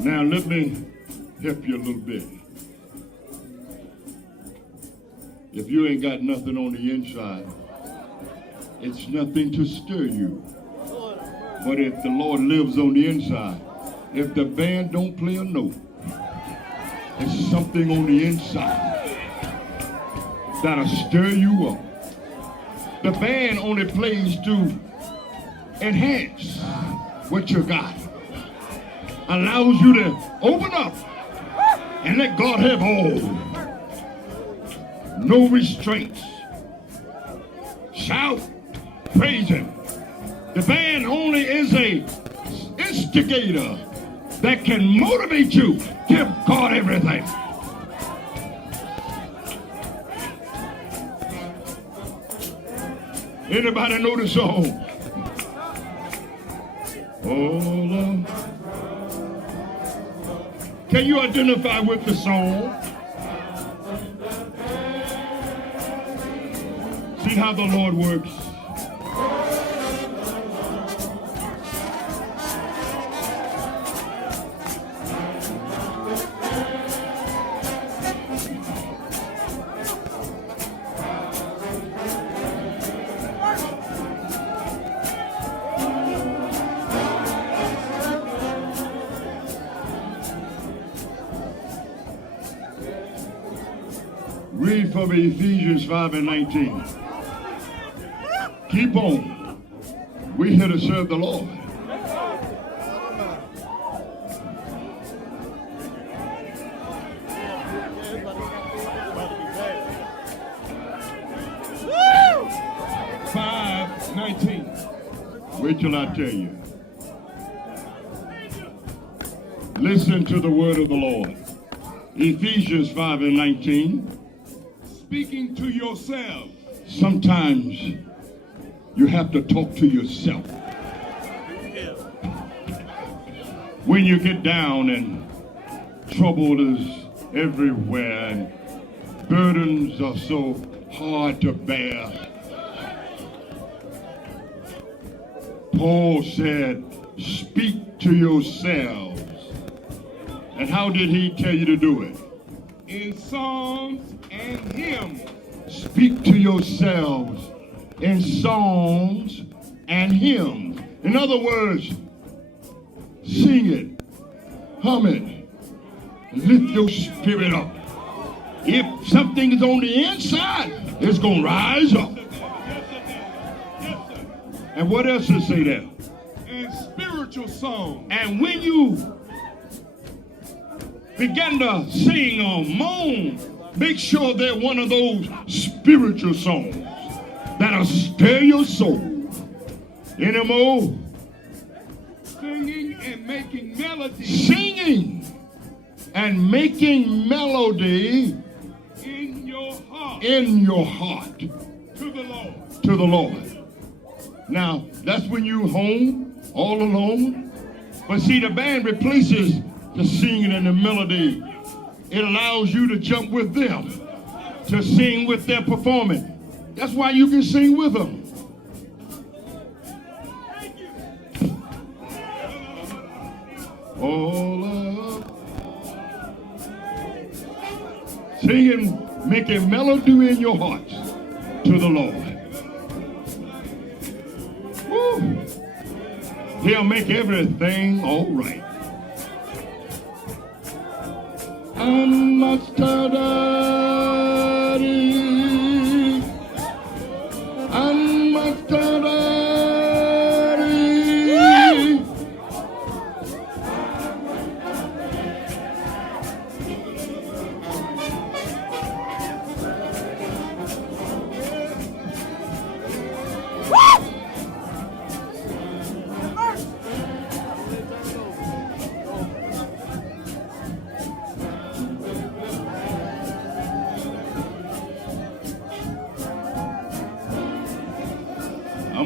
Now let me help you a little bit. If you ain't got nothing on the inside, it's nothing to stir you. But if the Lord lives on the inside, if the band don't play a note, there's something on the inside that'll stir you up. The band only plays to enhance what you got. Allows you to open up and let God have all. No restraints. Shout, praise Him. The band only is a instigator that can motivate you. Give God everything. Anybody know the song? Oh, Lord. Can you identify with the song? See how the Lord works. Read for me Ephesians 5 and 19. Keep on. We're here to serve the Lord. Woo! 5:19. Wait till I tell you. Listen to the word of the Lord. Ephesians 5 and 19. Speaking to yourself. Sometimes you have to talk to yourself. When you get down and trouble is everywhere and burdens are so hard to bear. Paul said, speak to yourselves. And how did he tell you to do it? In songs and hymns. Speak to yourselves in songs and hymns. In other words, sing it, hum it, lift your spirit up. If something is on the inside, it's going to rise up. And what else does it say there? And spiritual songs. And when you begin to sing or moan, make sure they're one of those spiritual songs that'll stir your soul. Any more? Singing and making melody. Singing and making melody in your heart. In your heart. To the Lord. To the Lord. Now, that's when you're home, all alone. But see, the band replaces the singing and the melody. It allows you to jump with them, to sing with their performance. That's why you can sing with them. All singing, making melody in your hearts to the Lord. Woo. He'll make everything all right. Unmustard, unmustard.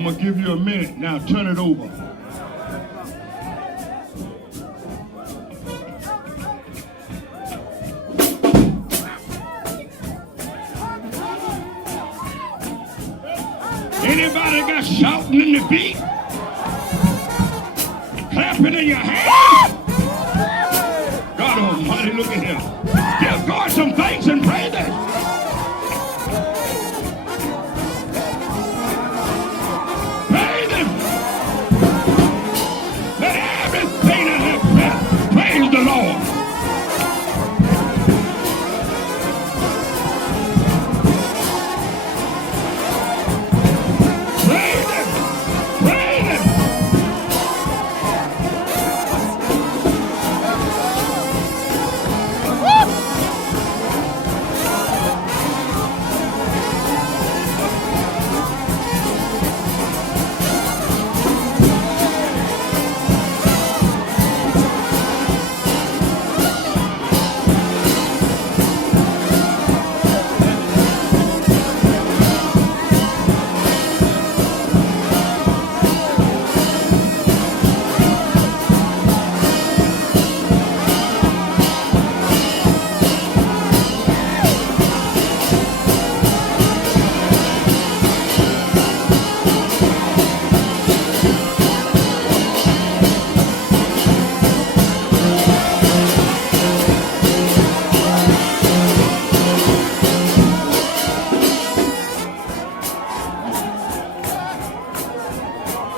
I'm going to give you a minute. Now turn it over. Anybody got shouting in the beat? Clapping in your hands? God Almighty, look at him. Give God some thanks and praise it. Praise him. Let everything that has breath praise the Lord. Praise him. Praise him.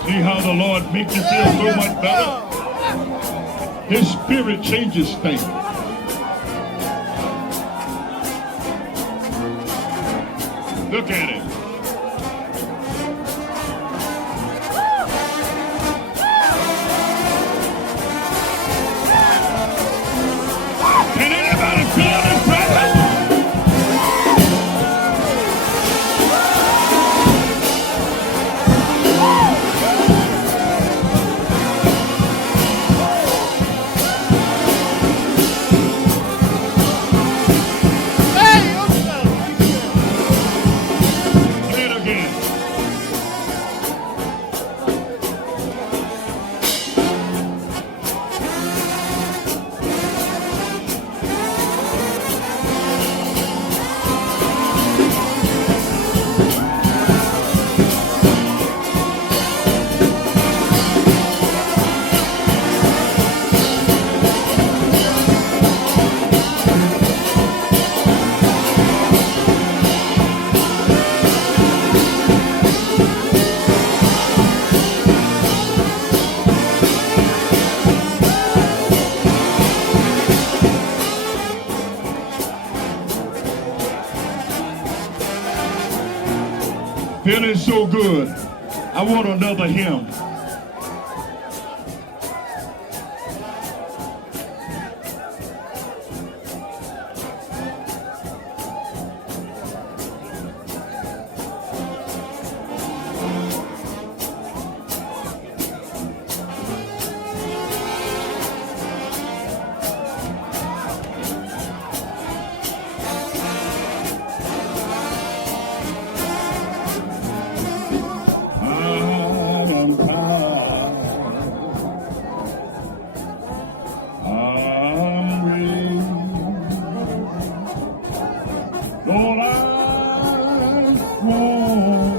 See how the Lord makes you feel so much better? His spirit changes things. Look at it. Can anybody feel his presence? Say it again. Feeling so good. I want another hymn. Lord, I want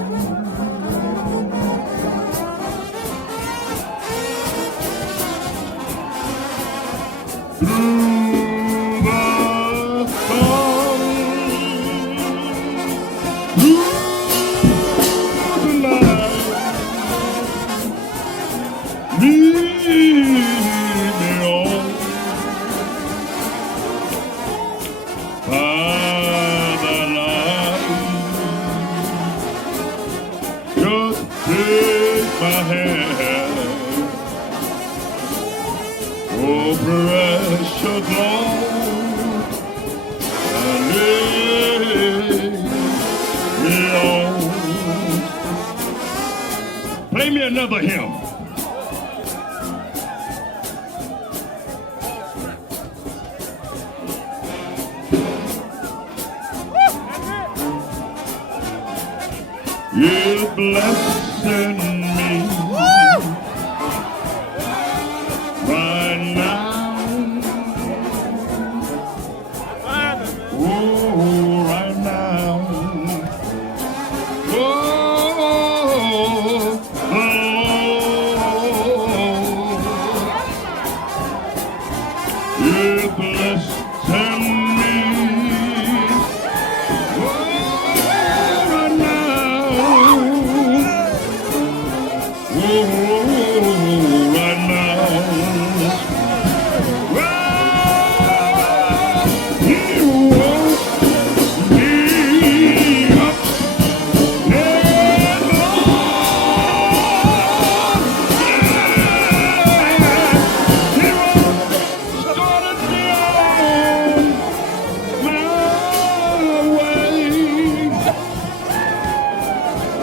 through the storm, through the night, lead me on by the light. Just take my hand, oh precious Lord, and lead me on. Play me another hymn. Yeah, bless blessing me right now. Oh, right now. Oh, you're blessing me. Oh, right now. Oh, right now. Well, you woke me up. Yeah, Lord. Yeah. You started me on my way.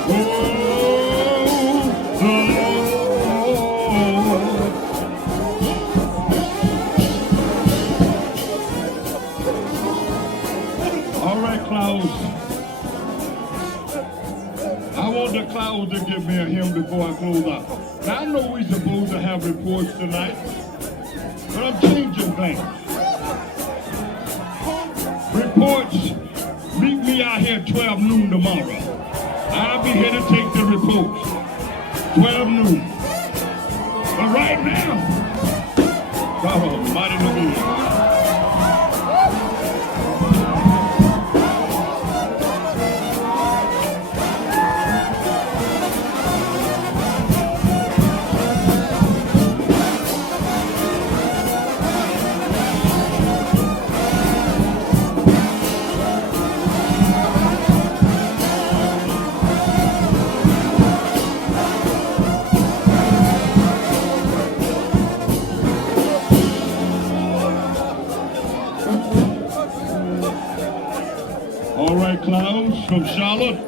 Oh, Lord. All right, Klaus. I want the Klaus to give me a hymn before I close out. Now, I know we're supposed to have reports tonight, but I'm changing things. Reports, meet me out here at 12 noon tomorrow. I'll be here to take the reports. 12 noon. But right now, God Almighty, look at you. All right, Klaus from Charlotte.